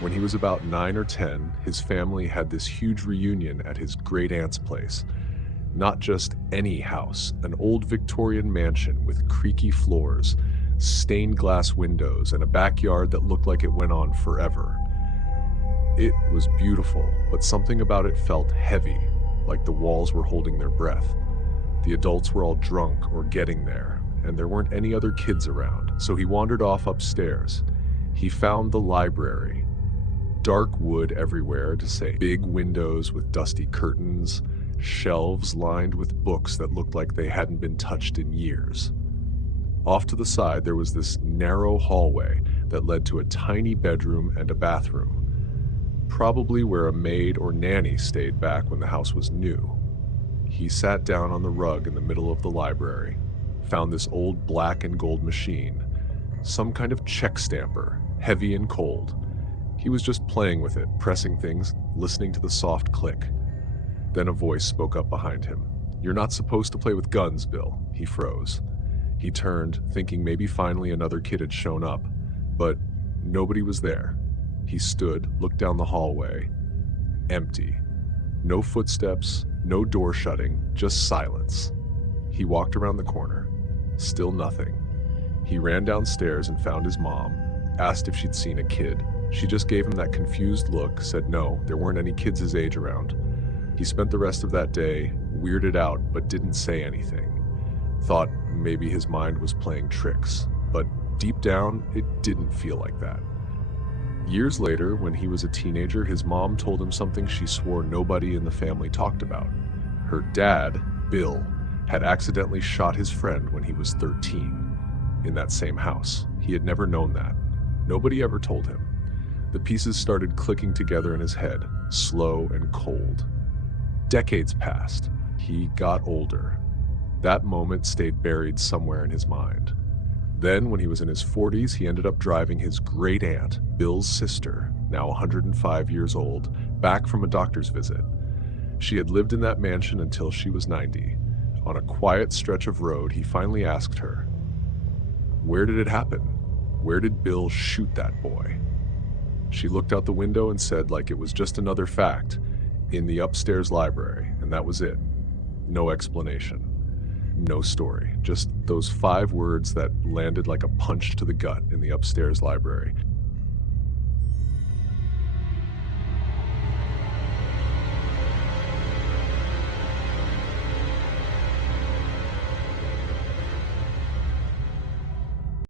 When he was about 9 or 10, his family had this huge reunion at his great-aunt's place. Not just any house, an old Victorian mansion with creaky floors, stained glass windows, and a backyard that looked like it went on forever. It was beautiful, but something about it felt heavy, like the walls were holding their breath. The adults were all drunk or getting there, and there weren't any other kids around, so he wandered off upstairs. He found the library. Dark wood everywhere, to say, big windows with dusty curtains, shelves lined with books that looked like they hadn't been touched in years. Off to the side, there was this narrow hallway that led to a tiny bedroom and a bathroom, probably where a maid or nanny stayed back when the house was new. He sat down on the rug in the middle of the library, found this old black and gold machine, some kind of check stamper, heavy and cold. He was just playing with it, pressing things, listening to the soft click. Then a voice spoke up behind him. "You're not supposed to play with guns, Bill." He froze. He turned, thinking maybe finally another kid had shown up, but nobody was there. He stood, looked down the hallway. Empty. No footsteps, no door shutting, just silence. He walked around the corner. Still nothing. He ran downstairs and found his mom, asked if she'd seen a kid. She just gave him that confused look, said no, there weren't any kids his age around. He spent the rest of that day weirded out but didn't say anything. Thought maybe his mind was playing tricks, but deep down, it didn't feel like that. Years later, when he was a teenager, his mom told him something she swore nobody in the family talked about. Her dad, Bill, had accidentally shot his friend when he was 13, in that same house. He had never known that. Nobody ever told him. The pieces started clicking together in his head, slow and cold. Decades passed. He got older. That moment stayed buried somewhere in his mind. Then, when he was in his 40s, he ended up driving his great-aunt, Bill's sister, now 105 years old, back from a doctor's visit. She had lived in that mansion until she was 90. On a quiet stretch of road, he finally asked her, "Where did it happen? Where did Bill shoot that boy?" She looked out the window and said, like it was just another fact, "In the upstairs library," and that was it. No explanation. No story. Just those 5 words that landed like a punch to the gut in the upstairs library.